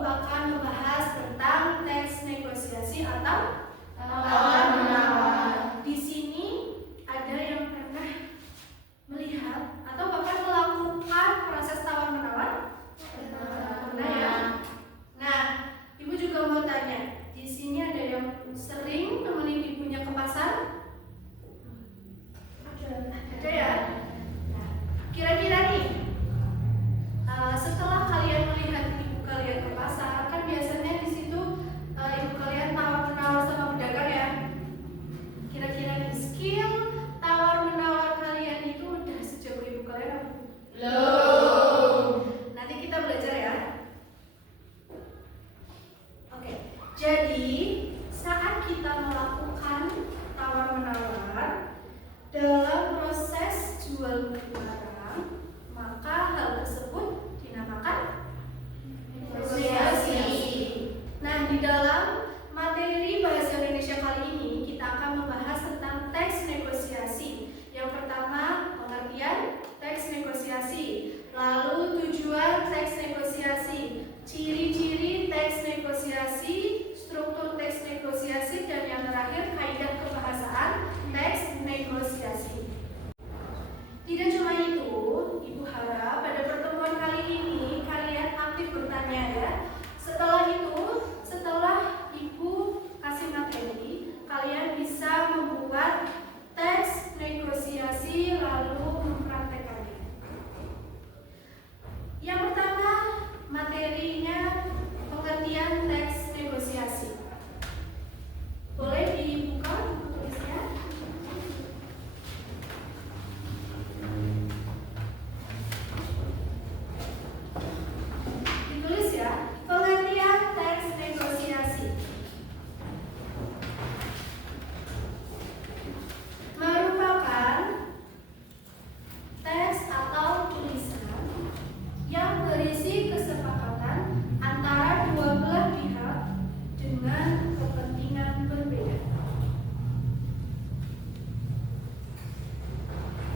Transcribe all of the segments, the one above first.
akan membahas tentang teks negosiasi atau tawar-menawar. Di sini ada yang pernah melihat atau bahkan melakukan proses tawar-menawar? Pernah ya? Nah, Ibu juga mau tanya, di sini ada yang sering nemenin ibunya ke pasar? Ada ya? Nah, kira-kira nih, setelah kalian melihat ibu kalian ke pasar, kan biasanya di situ ibu kalian tawar-menawar sama pedagang ya? Kira-kira nih, skill tawar-menawar kalian itu udah sejauh ibu kalian apa? Belum. Nanti kita belajar ya. Oke, jadi saat kita melakukan tawar-menawar dalam proses jual beli barang, maka hal tersebut dinamakan negosiasi. Nah, di dalam materi bahasa Indonesia kali ini kita akan membahas tentang teks negosiasi. Yang pertama, pengertian teks negosiasi, lalu tujuan teks negosiasi, ciri-ciri teks negosiasi, struktur teks negosiasi, dan yang terakhir kaidah kebahasaan teks negosiasi. Tidak cuma itu, Ibu harap pada pertemuan kali ini kalian aktif bertanya ya. Setelah Ibu kasih materi, kalian bisa membuat teks negosiasi lalu mempraktekannya. Yang pertama, materinya pengertian teks negosiasi. Boleh dibuka buku tulisnya? Ditulis ya, pengertian teks negosiasi. Merupakan teks atau tulisan yang berisi kesepakatan antara dua belah pihak dengan kepentingan berbeda.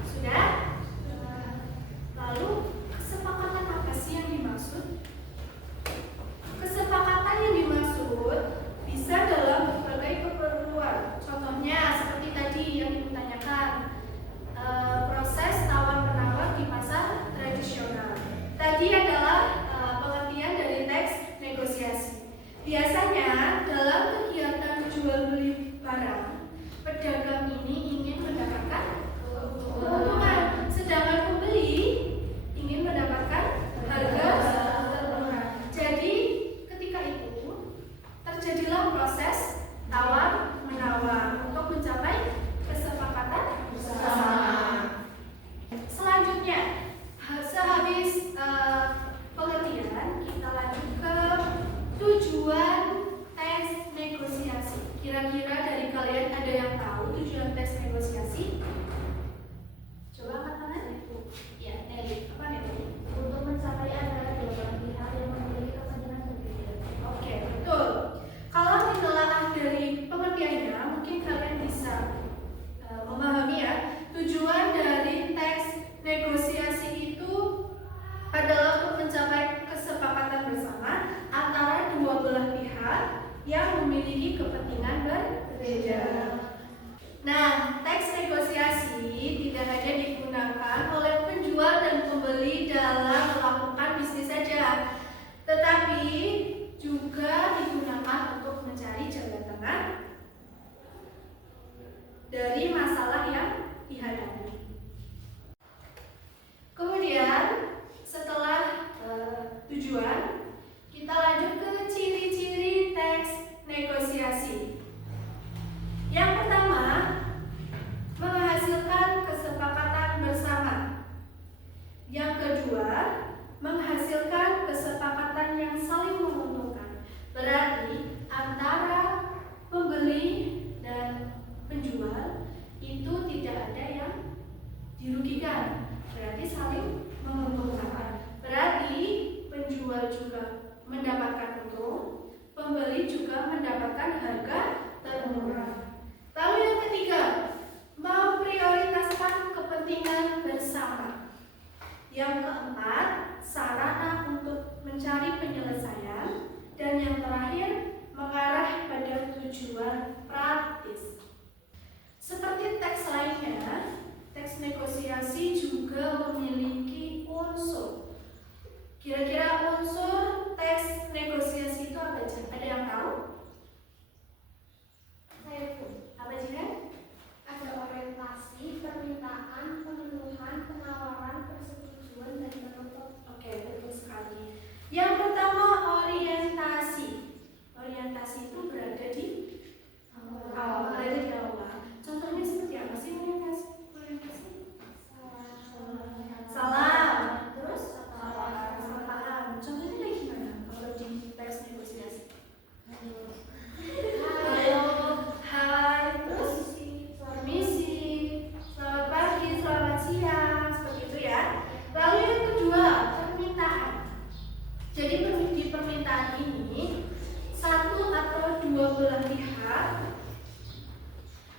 Sudah? Lalu kesepakatan apa sih yang dimaksud? Kesepakatan yang dimaksud bisa dalam berbagai keperluan. Contohnya seperti tadi yang ditanyakan, proses tawar-menawar di pasar tradisional. Tadi adalah pengertian dari teks negosiasi. Biasanya dalam kegiatan jual beli barang, pedagang ini ingin mendapatkan keuntungan, sedangkan pembeli ingin mendapatkan harga termurah. Jadi ketika itu terjadilah proses tawar-menawar untuk mencapai kesepakatan bersama. Selanjutnya, sehabis pengertian, kita lanjut ke tujuan teks negosiasi. Kira-kira dari kalian ada yang tahu tujuan teks negosiasi? Coba angkat tangan. Ya, Nelly. Apa Nelly? Untuk mencapai antara dua belah pihak yang memiliki kepentingan berbeda. Oke, betul. Kalau ditelaah dari pengertiannya, mungkin kalian bisa memahami ya. Tujuan dari teks negosiasi itu adalah untuk mencapai kesepakatan bersama antara dua belah pihak yang memiliki kepentingan berbeda. Nah, teks negosiasi tidak hanya digunakan oleh penjual dan pembeli dalam melakukan bisnis saja, tetapi juga digunakan untuk mencari jalan tengah dari masalah yang dihadapi. Kemudian setelah tujuan, kita lanjut ke ciri-ciri teks negosiasi. Yang pertama, menghasilkan kesepakatan bersama. Yang kedua, menghasilkan kesepakatan yang saling menguntungkan. Berarti antara pembeli dan penjual itu tidak ada yang dirugikan. Berarti saling menguntungkan. Berarti penjual juga mendapatkan untung, pembeli juga mendapatkan harga termurah. Lalu yang ketiga, memprioritaskan kepentingan bersama. Yang keempat, sarana untuk mencari penyelesaian. negosiasi juga memiliki unsur. Kira-kira unsur teks negosiasi itu apa aja? Ada yang tahu? Saya pun. Apa aja? Ada orientasi, permintaan, pemenuhan, penawaran, persetujuan, dan penutup. Oke, betul sekali. Yang pertama orientasi. Orientasi itu berada di awal, berada di awal. Contohnya seperti apa sih orientasi? Orientasi? Salam. Terus? Sapaan. Contohnya kayak gimana? Kalau di teks negosiasi. Halo, hai, terus permisi, selamat pagi, selamat siang, seperti itu ya. Lalu yang kedua, permintaan. Jadi di permintaan ini satu atau dua belah pihak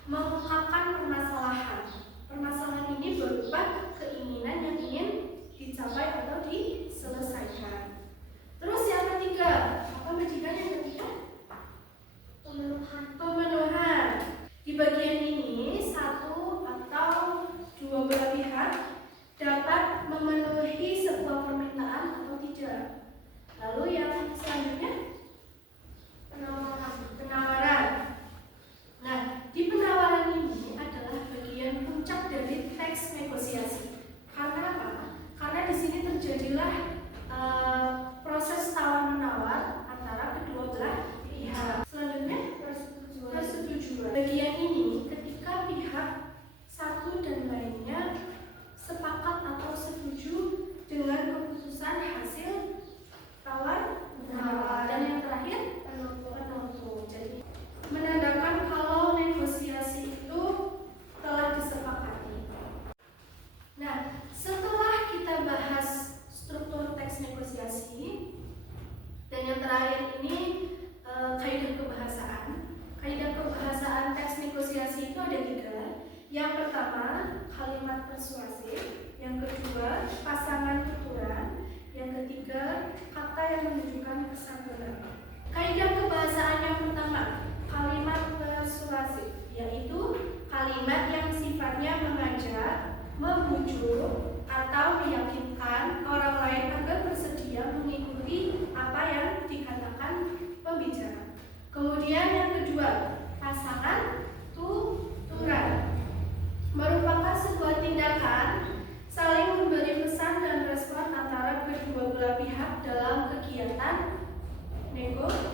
mengungkapkan permasalahan. Permasalahan ini berupa keinginan yang ingin dicapai atau diselesaikan. Terus yang ketiga, apa majikan yang ketiga? Pemenuhan. Di bagian ini satu atau dua belah pihak dapat memenuhi sebuah permintaan atau tidak. Lalu yang selanjutnya penawaran. Nah, di penawaran ini adalah bagian puncak dari teks negosiasi. Karena apa? Karena di sini terjadilah proses tawar menawar antara kedua belah pihak. Selanjutnya persetujuan. Bagian ini ketika pihak satu dan lainnya sepakat atau setuju dengan keputusan hasil tawar menawar. Dan yang terakhir penutup. Jadi menandakan kalau negosiasi itu telah disepakati. Nah, setelah kita bahas struktur teks negosiasi dan yang terakhir ini kaidah kebahasaan. Kaidah kebahasaan teks negosiasi itu ada 3. Yang pertama, kalimat persuasif. Yang kedua, pasangan tuturan. Yang ketiga, kata yang menunjukkan kesadaran. Kaidah kebahasaan yang pertama, kalimat persuasif, yaitu kalimat yang sifatnya mengajak, membujuk, atau meyakinkan orang lain agar bersedia mengikuti apa yang dikatakan pembicara. Kemudian yang kedua, pasangan tuturan, merupakan sebuah tindakan saling memberi pesan dan respon antara kedua belah pihak dalam kegiatan negosiasi.